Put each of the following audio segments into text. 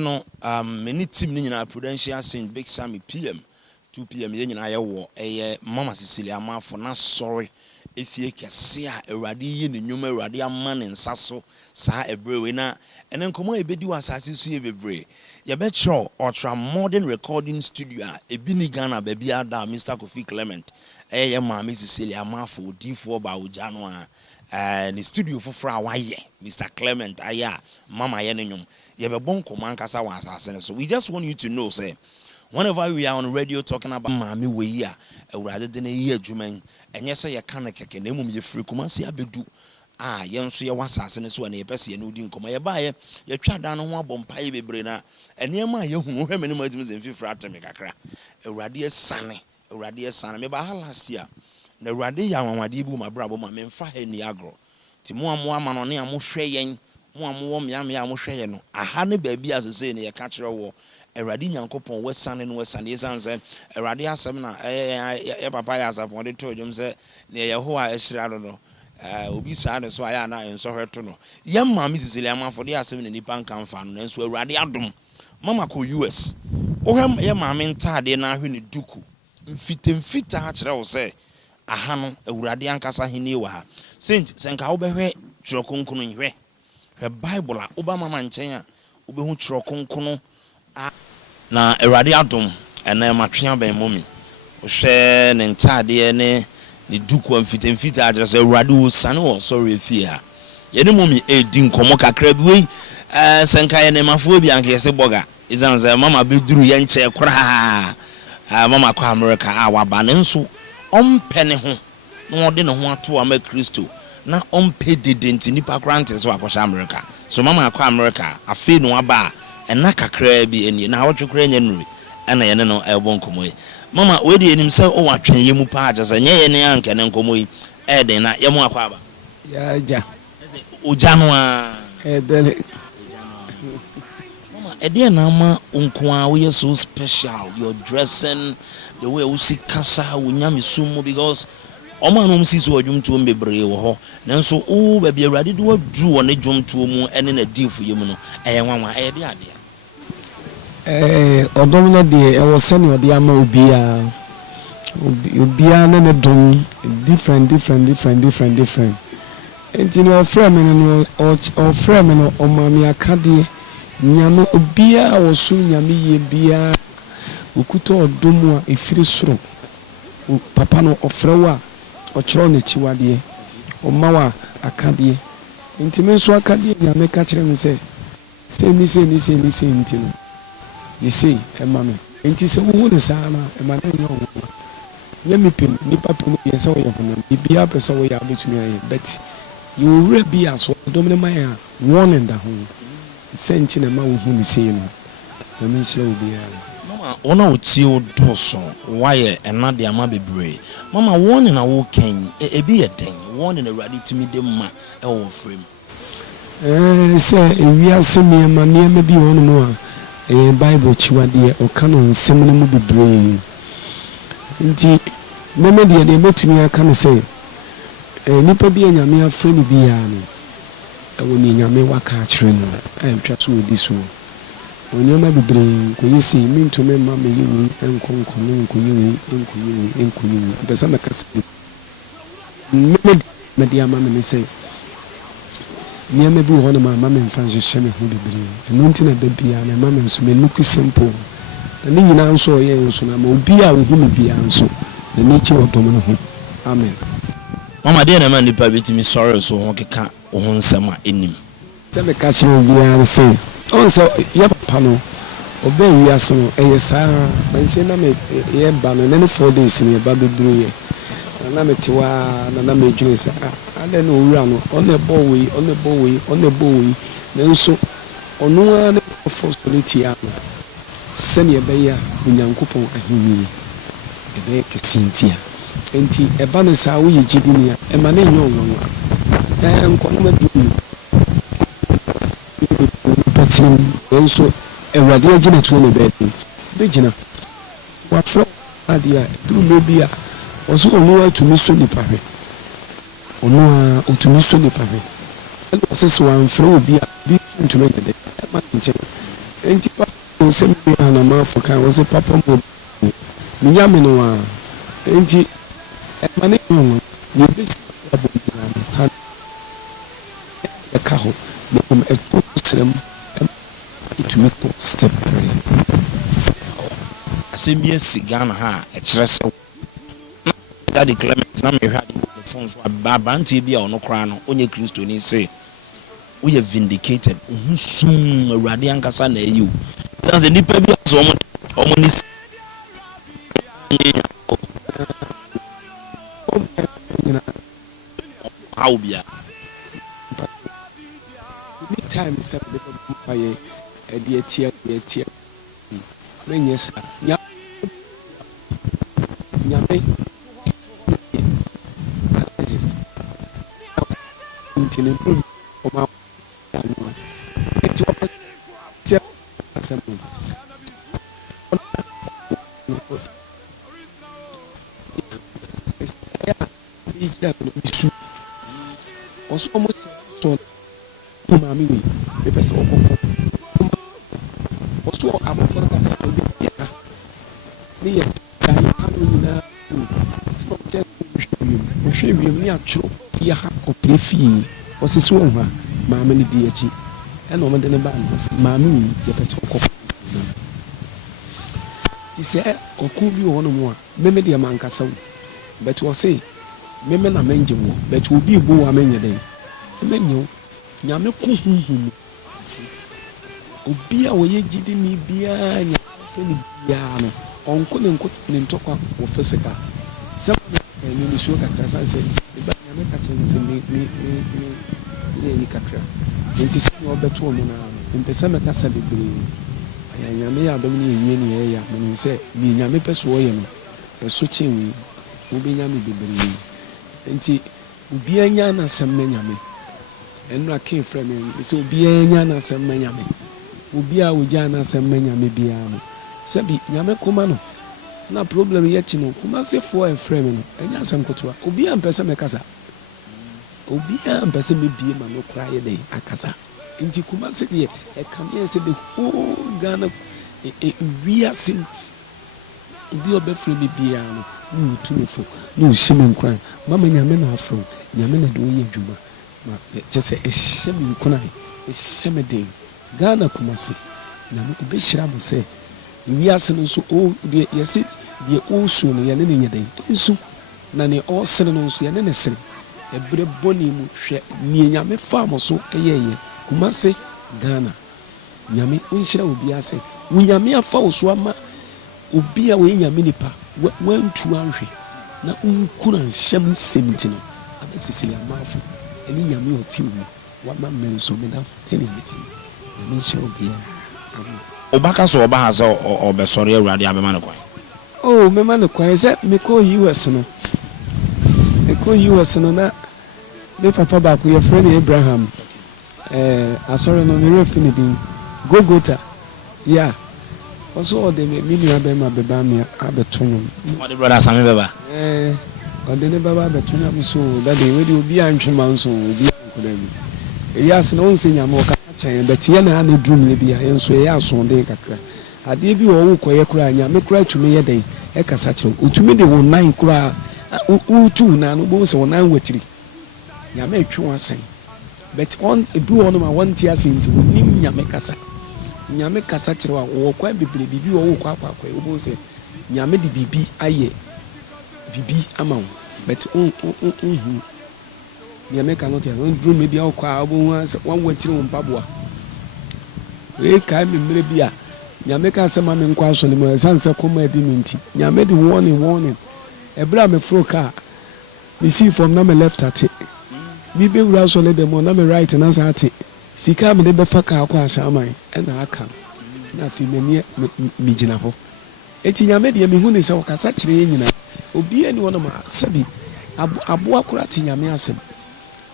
no many team in our Prudential St. Big Sammy PM 2 PM yen I war a Mama Cecilia ma for not sorry if ye can see a radi in the numer radia man in Sasso sa a brewina and then come a bit was as you see a bre. You bet sure ultra modern recording studio a binigana baby ada Mr. Kofi Clement a mammy Cecilia ma for D4 by January and the studio for Frawaye Mr. Clement aya Mama Yenum. You have a bon command casa was so we just want you to know say whenever we are on radio talking about Mammy we here rather than a year Juman and yes I can't a name you free come and see a bedu young so your assassin when a person you didn't come by you try down on one bomb pie brainer and near my young women in fifth make a crack a radius sunny a radius sun maybe last year the radia my dibu my brother my men fire Niagara Timo man on near Moshe Mom yammy Moshe no a honey baby as a say near catcher war. A radian coupon West Sun and West Sunday Sans a radia seminar, a papaya as I wanted to him say near Yahoa Eshrado, Obi sad, so I and saw her to know. Young mammy Cecilia for the assembly in the Pancan fan, and so a radiadum. Mamma co US. Oh, your mammy tardy now when you duku. Fit archer, I will say. A hanum, a radian casa he knew her. Saint Sankaube, Trocon, her Bible, Obama Manchena, Ubu Trocon. Na erade adom ena matwea ben momi wo hwe ne ntade ne duku amfitamfita agere so erade wo sane wo sorry fie ha ye ne momi edi nkomo kakra bi we senka ye ne mafo bi anke se boga izanze mama beduru ye nche kora mama kwa America waba ne nso ompene ho na ode ne ho ato ama Kristo na ompedede nti nipa grant so akosha America so mama kwa America afi no aba ena kakra bi eni na wotwekra nya nuri ena ye ne no elbo nkomoyi mama we de enim se o watwen ye mu pa aja se nye ye ne anke ne nkomoyi eden na ye mu akwa aba ya ja ojanu a edele mama eden na ma nko a we so special your dressing the way we see kasa we nyame sumu because Oma no msi so adwum tuo mbebre wo ho nanso o ba bi awrade do aduru wo ne dwum tuo mu ene na difu yemu no eye nwanwa eye de ade odom no de e wo sene ode ama obia na ne dom different enti no frame no o frame no o mami akade nyame obia wo so nyame ye bia okuto odom a efiri soro papa no ofrewa ochro ne chiwade o mawa akade ntime so akade nyame ka kire me se ni ntino yesi emame enti se wo ne sa na emane nyo nyame pem ni papa mu yesa wo yekona bibia pesa wo ya betumi aye but you will be as domine maya one and ho senti na ma wo hu ni sei no nyame chire obi ya ona oti odoso waye enade ama bebre mama won na wo ken ebi yeden won na ready to me dem ma e wo frame se ewi asemi ma ne ma bi won no a bible chiwade o kan nsem ne mu bebre nti meme de betumi aka me se nipa bi anyame afre ni bi ya no e woni nyame waka akire no twa so odi so onyama bebre ko yesi minto me ma me yiwi enkonkono nkunyi pesa na kasa me dia ma me say nyama bi ho na ma me mfa hye me ho bebre eno nti na da bia na ma me nso me look simple na ni nyina nso ye nso na ma obi a wo hu me bia nso na ni chi odom no ho amen mama de na ma nipa betimi sorry so ho keka wo ho nsem a enim te me ka chi obi a say on so ya papa no obe wi aso no eyesa banse na me ye ba no na 4 days ni ba beduru ye na me tiwa na me dwene sa ade no owura no on e bo wi na so onu na for soliti ya sene be ya bunyankopon ahimi ebe kesintia enti e ba no sa wo ye gidini ya e ma na nyo wonwa nkono ma du so ewrade agina tuo ne be gina wa fro adia duru lobia oso onu atumi so ni pawe onu a otumi so ni pawe elo sese wa mfro obi a bi ntumi de ma nche enti papa wo se me ana ma foka wo se papa mo nyame no wa enti mane no ye bisi abo na tan e ka ho me kom e to srem itumi ko step asɛm sigana ha ɛkyerɛ sɛ Daddy Clement na me hwɛ ade the phone so abantie bi a ɔno kora no onye Kristo ni sɛ we are vindicated sum awurade ankasa na ayi o dan sɛ nipa bi aso ɔmo ni how bia any time is up the fire the tia na nyesa nyame intine oma eti wa tia asemu ija no bisu oso mo so ma mi ni be pese okoko oso abofo ka sa bi ya ni ya ka no ni na o te hwe ni atwo ya ha oprefi osisi won ha ma me ni di achi e na o me de ne ba ma mi ni be pese okoko ti se oku bi wo no mo a me de ma nkasa wo but wo say me na menje mo but obi bu wa menye den me nyo nyame ko huhum obi a wo ye gidi ni bia nya fe ni bia no onko ne ntokwa wo physical se ni so kakra sa se ba nyame ka chen se me ni kakra nti se no beto mo na mpesa me kasa bebre ya nyame ya dom ni enwie ni ya me se ni nyame peso wo ye no so chenwi wo be nyame bebre nti obi anya na semme nyame enu ake frɛ me sɛ obi anya na semme nyame obi a ogya na semme nyame bia no sɛ bi nyame koma no na problem yɛ chi no kuma se fo e frɛ me no anya asɛm kotoa obi a mpɛ sɛ me kasa obi a mpɛ sɛ me bie ma no kora yɛ dɛ akasa nti kuma se de e kam yɛ sɛ de ho Ghana wiase obi obefre me bia no ni utumefo ni ushime nkran mama nyame na afro nyame na do ye dwuma ma kyese ehyeme nkran ehyeme den Ghana kumase nyame obehira mo se wiase no so o de yesi de o so no ye ne nye den nsu na ne o sere no so ye ne sere ebre boni mu hwe ni nyame fa mo so eyeye kumase Ghana nyame onhyira obi ase nyame afa wo so ama obi a we nyame nipa wantu anhwe na unkura nhyem nsɛmti no abesisili amafo eni nyame oti wu wa ma menso me da tele meti nyame hyɛ obi a obaka so oba ha sɛ obesɔre awurade abema ne kwan oh mema ne kwan sɛ mekɔ US no na me papa ba ko ye friend Abraham asɔre no me refi ne din Gogota yeah also the mini abema beba me abetono what the brother Sami beba ode ne baba abetono am so that dey we dey obi antwema so obi ankodami yes no nse nyame o ka kyan but ye na na drum le bia enso ye aso de kakra ade bi wo koye kura nyame kura tumi ye den e kasa kire otumi de wo nan kura utu na no bo se wo nan watiri nyame atwe wasen but on ebi wo no ma won ti asinti nim nyame kasa nyame kasa kire wa wo kwa bebre bibi wo kwa wo se nyame de bibi aye bibi ama wo but nyame ka no te on drum me bia wo kwa wo hu se won watiri wo mpaboa we ka me mre bia nyame ka se ma me nkwa so le mo sanse koma edi minti nyame de warning ebra me fro ka me see from na me left at mi be wura so le dem na me right na sa ate sika me de be fa ka akwa ashaman e na aka na fi me mi gina ho eti nyame de me hu ni se wo kasa kire ye nyina obi ani wono ma sabi abo akura ti nyame asem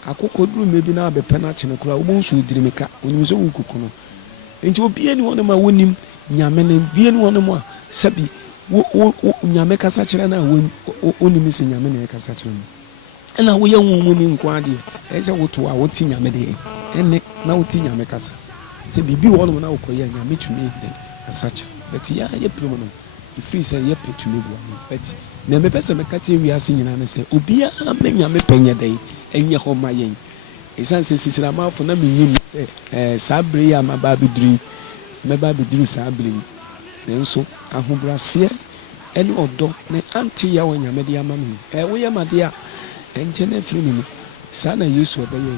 akoko duru me bi na be pena chene kura wo nsu diri me ka oni so wo kuku no enti obi ani wono ma wonim nyame ne bi ani wono ma sabi wo nyame kasa kire na oni mi se nyame ne kasa kire no na wo ye nwumu ni nko ade e se wo to a wo ti nyame de ene na wo ti nyame kasa sɛ biribi wɔ nom na wokɔyɛ a nyame tumi dɛ asakyɛ but yɛ pere mu no ɛfiri sɛ yɛpɛ tumi boa no but na mepɛ sɛ meka kyerɛ wiase nyinaa ne sɛ obiara ma nyame pɛ nyɛ dɛn ɛnyɛ hɔ ma yɛn ɛsiane sɛ sisiramaafo na menyim sɛ saa berɛ yi a mɛba abɛduru saa berɛ yi nanso ahobraseɛ ɛne ɔdɔ ne ante yɛ wɔ nyame de ama me woyɛ madeɛ a ɛnkyɛ no afiri me mu saa na yesu ɔbɛyɛ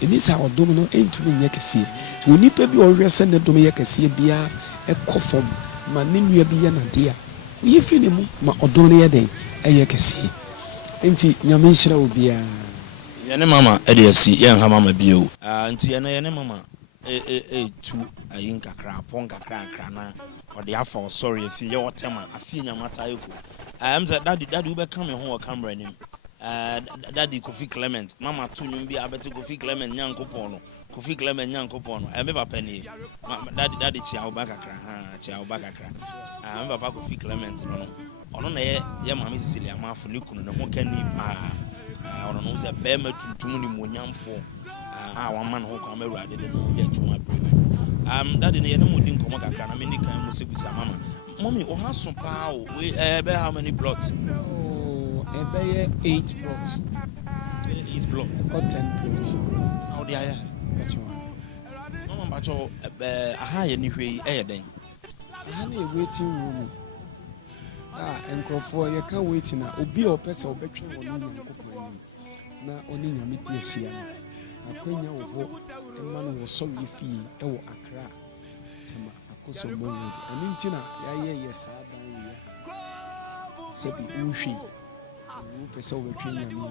yi ɛni sɛ ɔdom no ɛntumi nyɛ kɛseɛ nti onipa bi ɔhwɛ sɛ ne dom yɛ kɛseɛ biara ɛkɔ fam ma ne nnua bi yɛ nadeɛ a woyɛ firi ne mu ma ɔdom no yɛ dɛn ɛyɛ kɛseɛ nti nyame nhyira wo biara yɛne mama ɛde asi yɛnha mama bio nti yɛne mama tu ayi nkakra pɔ nkakra na ɔde afa ɔsɔre afi yɛ ɔtɛma afie nyamata yɛko ɛm sɛ dade wobɛka me ho wɔ camera anim Daddy Kofi Clement mama to nyum bi abete Kofi Clement nyankopon no Kofi Clement nyankopon no me papa ni daddy chia obaka kra chia obaka kra me papa Kofi Clement no ono na ye mama Cecilia amafo ne kunu ne ho kani pa ono no se be ma tuntum ni monyamfo wa man ho kwa mawurade de no ye adwuma brebe daddy ne ye ne mudi nkomo kakra na me ni kan mo segusa mama mommy o ha so pa o we be how many plots Ebeye 8 plots. 8 plots. Or 10 plots. How the aya? No man bacho aha ye ni hwe e den. Aha na waiting room. Enkrofo ye kan wait na obi o pese obetwe wo no Nyankopon na oni nyame ti ahia no. Akwanya wo ho ema no wo so ye fi e wo Accra. Tema akoso mo road. Ani ntina ya ye saa dan wi ya. Sebi unhwi. Pesa wo betwe nyame no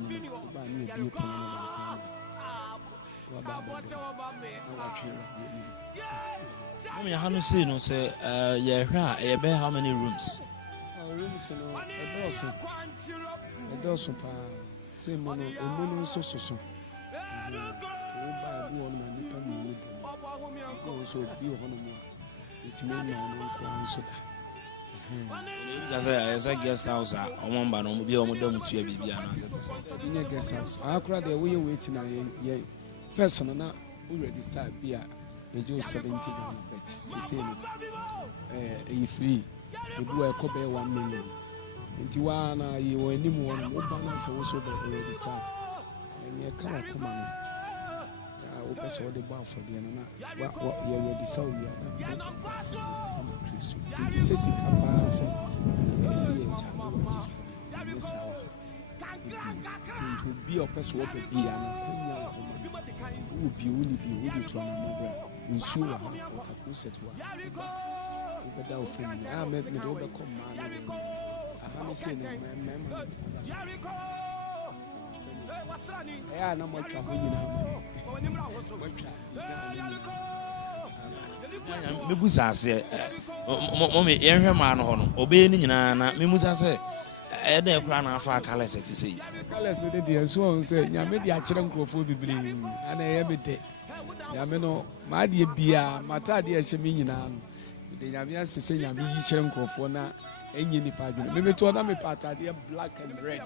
ba ne obi pon no ba ba ba na wa twe Mommy how say no say ye hwa e be how many rooms? Rooms no edoso pa say mo no emu no so to ba bu on ma ni pa mi ni dem so bi ho no mo etime ma no ko anso da as a guest house on one no be on them to be an guest house. I cried the way waiting. I first on na already start be a major 70 but say a free we do a couple 1 million. Into one you were any more balance also already start. And you come on. Open so the bar for the anna. What you already saw we are Christ. It is a sick pass. See a child. Yes, it will be a person who be an who be only to an mobile. In sure, what a crusade one. Over down from me, I met me overcome man. I haven't seen my yeah, no more trouble, you know. Me busa se mommy yenhwe ma no ho no obe ni nyina na me musa se e da ekura na afa kala se ti sei kala se de so on se nyame de akire nkrofo bibiri ana ye bede nyame no ma de bia mata de ehye me nyina no de nyame asese nyame yi kire nkrofo na enye nipa adwene me meto na me pata de black and red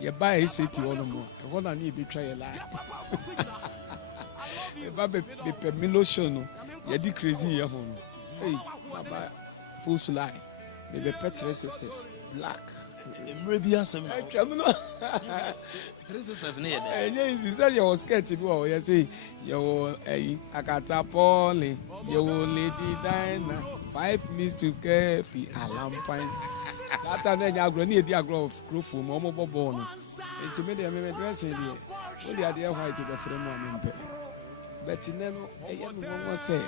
ye buy a city ono mo e ho na na e betwa ye lie e ba be lotion no ye di crazy ye ho no hey baba full slide me be petre sisters black emre bi asem no three sisters ne ye dey yes say your skirt bi o ye say your akata pole your lady Diana 5 minutes to kefi alampan sata na nya agro na edi agro crofo mo mo bobo no enti me dey me dress dey o dey ade white go frame mo ampe but no eye no mo say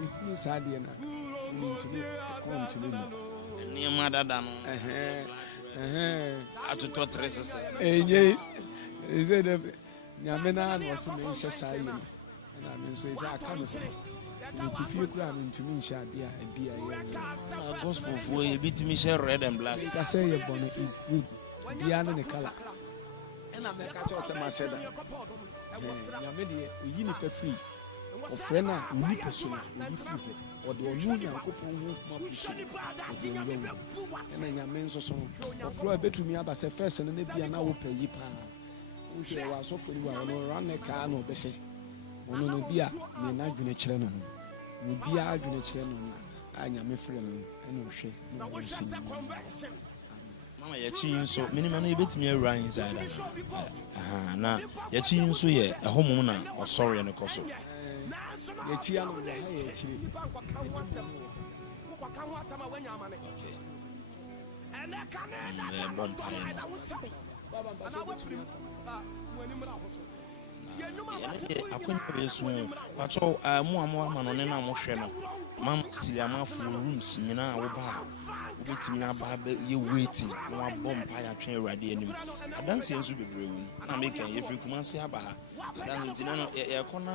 we who sad na we need to continue ni ma dada no atoto three sisters enye is it nyame na no so me nhye sai na me so is aka no so ti fie kura me ntumi nhye ade a bia ye gospel fo ye bitimi share red and black I say your bonnet is good bia no ne color and am ka cho se ma sheda nyame de oyi ni pa free o friend na oyi person oyi free o de onu Nyankopon hu ma pusu o de onu na nyame nso so o fro betumi aba se first na bia na wo pa yi pa o se wa so fori wa no ran ne ka na o be se ɔno no bi a ne n'adwene kyerɛ no ho ne biara adwene kyerɛ no ho a nyame frɛ no ɛna ɔhwɛ na ɔsi mama yɛkyi nso minima no yɛbɛtumi awura inside na yɛkyi nso yɛ ɛhɔ mom na ɔsɔre no kɔ so yɛkyi ano ha yɛ akyire bɔ mpaeɛ akɔnya wei so pakyɛw mo a moama no ne no a mohwɛ no mama stili amafoɔ rooms nyinaa a woba a wobɛtumi aba yɛ waiting na wabɔ mpaeɛ atwe awurade anim adanseɛ nso bebree wɔ mu na meka yɛfiri Kumase aba ha adanseɛ nti no yɛkɔ na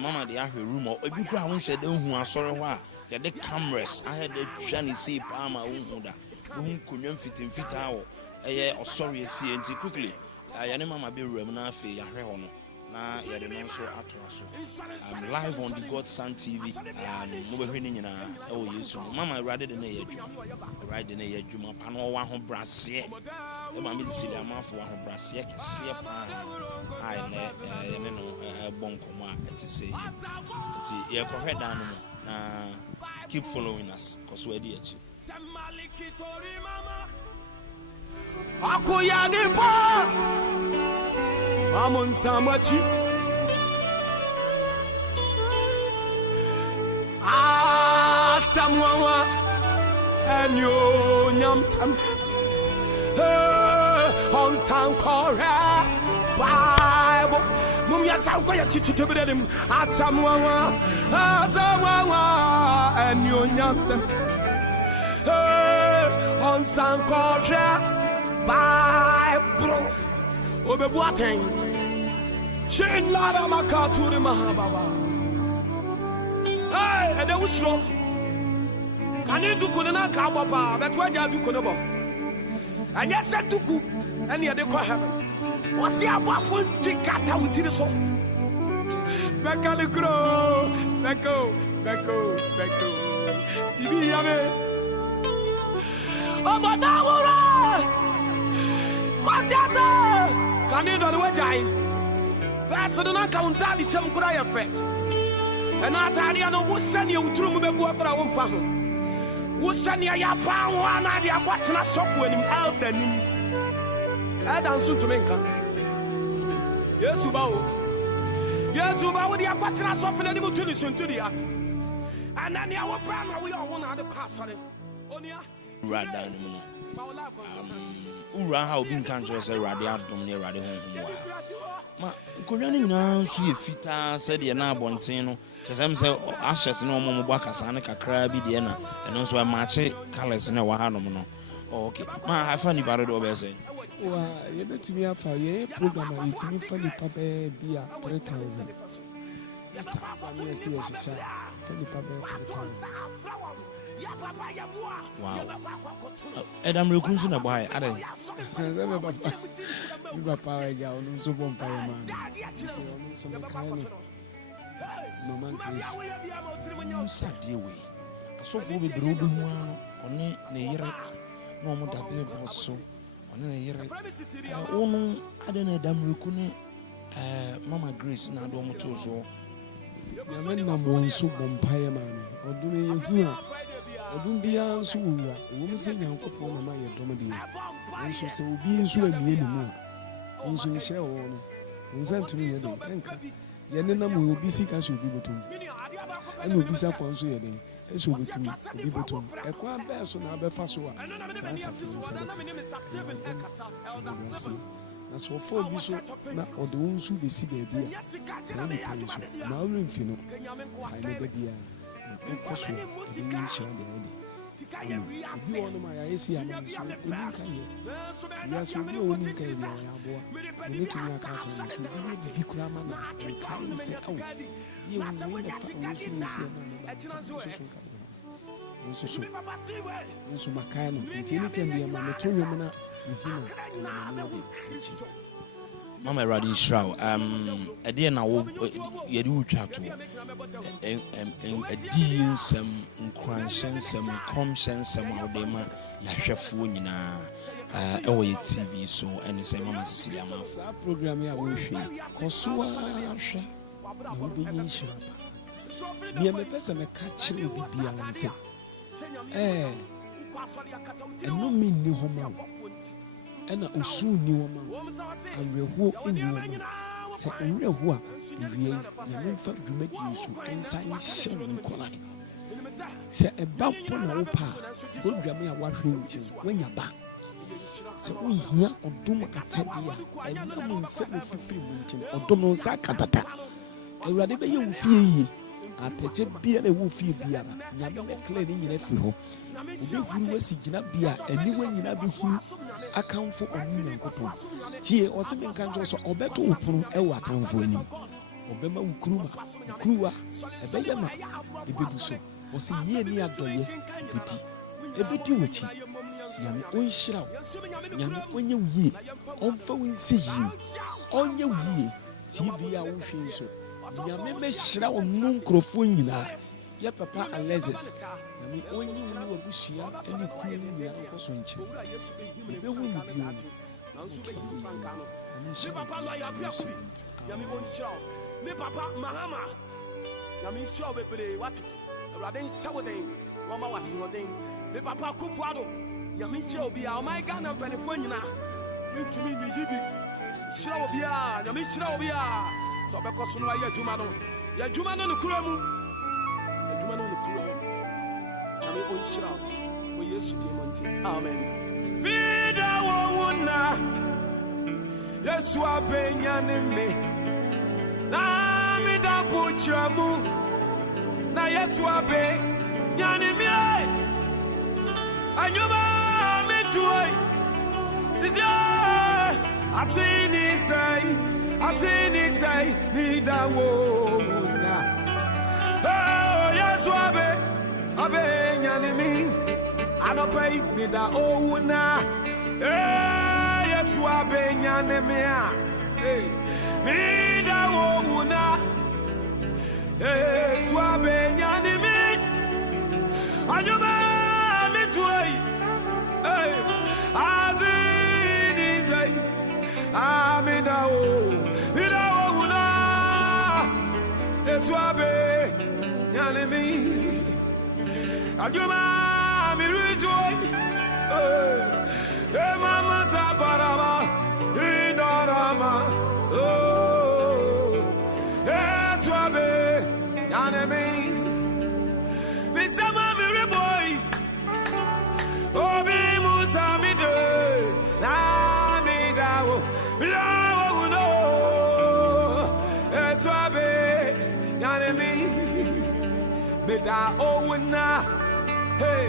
mama de ahwɛ room ebi koraa wonhyɛ da hu asɔre hɔ a yɛde cameras ahɛ da twa ne sei paa ma wonhu da wohu nkonnwa mfitamfitaa wɔ ɛyɛ ɔsɔre afie nti quickly yɛne mama bɛwura mu na afei yɛahwɛ hɔ no na yɛde no nso atoa so live on the God Son TV mobɛhwɛ no nyinaa ɛwɔ Yesu mu mama awurade de no yɛ adwuma pa no ɔwɔ ahobraseɛ ɛma me sisili amafoɔ ahobraseɛ kɛseɛ paa a yɛne no ɛbɔ nkɔmmɔ a ɛte sɛ yi nti yɛkɔhwɛ dan no mu na keep following us kɔ so adi akyi Akuyanipa Amon Samachi Samuwa and you Nyamsam on Sankora Bible Mumia Sankoya Chichibidim Samuwa and you Nyamsam on Sankora Bible Obebuateng Shin Lara Makaturi Mahababa Hey, and the Ushro Can you do Kunana Kababa? That's why you do Kunabo. And yes, I do good, and yet they call heaven. What's the waffle Tikata with the soul? Bekalicro, Beko, Bibi Yame. Oh, Madame! What's your Can you do the way, Jai? That's the non countali some cry effect. And I tell you, no, what's sending you through me work on our own family? What's sending you a pound one idea watching us software him out and him? I don't soon to make her. Yes, Ubao. Yes, Ubao, the watching us software animal to listen to the act. And then our brand, we all want to pass on it. Right down ura ha obi nka nkyerɛ sɛ awurade adom ne awurade honhom wa ma nkonnwa no nyinaa nso yɛ fitaa sɛdeɛ na abɔnten no kyerɛ sɛ sɛ ahyɛ se ne ɔmɔ mɔbɔ akasa ne kakraa bi deɛ na ɛno nso ɛmaakye colours ne ɛwɔ hanom no okay ma afa nipa dodo ɔbɛyɛ sɛ wa yɛbɛtumi afa yɛyɛ program a yɛtumi fa nipa bɛɛ bi a 3000 yɛ sɛ yɛhyehyɛ fa nipa bɛɛ 3000 wow Adam rekunsu na boy ade mi papa wa ja onu so bompa ya ma nti onu so me kan no mama Grace sadie we asofo bebre obi hu ano one ne yere na omo da billboard so one ne yere onu ade na Adam rekune mama Grace na do omo to so ya me na mo nso bompa ya ma ni odu ne yehu a odun bia nso wura wo se nyankopɔ na ma yɛ dɔm de nso se obi nso amie ne mu nso nhyɛ wo no nsa ntumi yɛ de enka yɛ ne nam obi sika so obi botom ɛna obi safo nso yɛ de eso botom obi botom ɛkwa bɛɛ so na abɛfa so a saa safo nsa bɛka na so fo obi so na ɔde wo nso besi baabi a saa nipa yi so ma awura mfi no ai ne baabi a Koso, the nation, the one of my IC and so yes, we only can be we need to work out so we be Kramana and Kai say, oh, you will win a foundation. So Macano, and any can be a man to woman. Mama Radin Shrow, a dear now, you do chat to a deal some crunching, some conscience, some of them, La Chef Winina, away TV, so and the same Mama Cecilia. Program, I wish you. Kosua, na wobɛnya nhyira pa deɛ mepɛ sɛ mɛka kyerɛ obi biara ne sɛ ɛnome nni hɔ ma wo ɛna osu nni hɔ ma wo awerɛhoɔ nni hɔ ma wo sɛ ɔwerɛhoɔ a ɛwie nyame mfa dwumadie so ɛnsa nhyɛ wo nkɔlae sɛ ɛba mpo na wo pa a program a woahwɛ nti woanya ba sɛ wohia ɔdom akyɛdeɛ a ɛnam nsɛ no fifiri mu nti ɔdom no nsa akatata awurade bɛyɛ wo fie yie atɛkyɛ biara ɛwɔ fie biara nyame bɛkla ne nyina firi hɔ obɛhuru wasi gyina bia aniwa nyina bɛhuru akamfo ɔno nyankopɔn tie ɔse menka nkyerɛ sɛ ɔbɛto wo pono ɛwɔ atamfo anim ɔbɛma wo kuruwa ɛbɛyɛ ma ɛbɛbu so ɔse yie ne adɔyɛ ɛbɛdi w'akyi nyame ɔnhyira wo nyame ɔnyɛ wo yie ɔmfa wo nsɛ yie ɔnyɛ wo yie tv a wohwɛ nso nyame mɛhyira wo no nkurɔfoɔ nyinaa yɛ papa alexis nyame ɔnyɛ wo ne wabusua ne kunu no nyinaa nkɔ so nkyerɛ ɛbɛhu no bio me papa mahama nyame nhyira wo bebree wate awurade nhyɛ wo den wɔma wo ahoɔden me papa kufuado nyame nhyira wo biaa ɔman ghana mpanimfoɔ nyinaa mentumi nyiyi bi hyira wo biaa nyame nhyira wo biaa sɛ ɔbɛkɔ so no wayɛ adwuma no yɛ adwuma no ne kura mu adwuma no ne kura mu nyame ɔnhyira wo wɔ yesu din mu nti amen mida wɔ wo na yesu abɛnya ne me na mida po kyerɛ mu na yesu abɛnya ne me anyuma metuoi sisi asini say mida wo na oh yesu abɛnya ne me anɔpɛ mida o na yesu abɛnya ne me mida wo na yesu abɛnya ne me anyuma metuoi azini say amida o na yesu abɛnya ne me anyuma metuoi mama sabaraba indarama yesu abɛnya ne me bisama boy obi musa mide na midawo bilawo no yesu abɛnya ne me meda owuna hey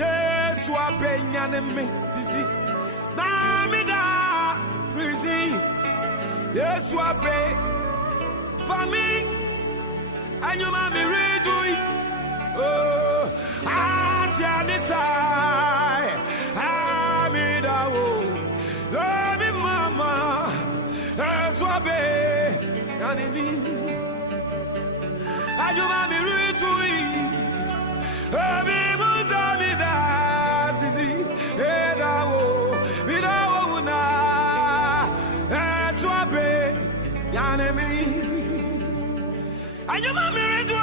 yesu abɛnya ne me sisi na mida prison yesu abɛ fami anyuma mi rejoice oh asianisai amida wo lobi mama yesu abɛnya ne me anyuma mi rejoice obi musa mida sisi edawo bidawo na yesu abɛnya ne me anyuma mi rejoice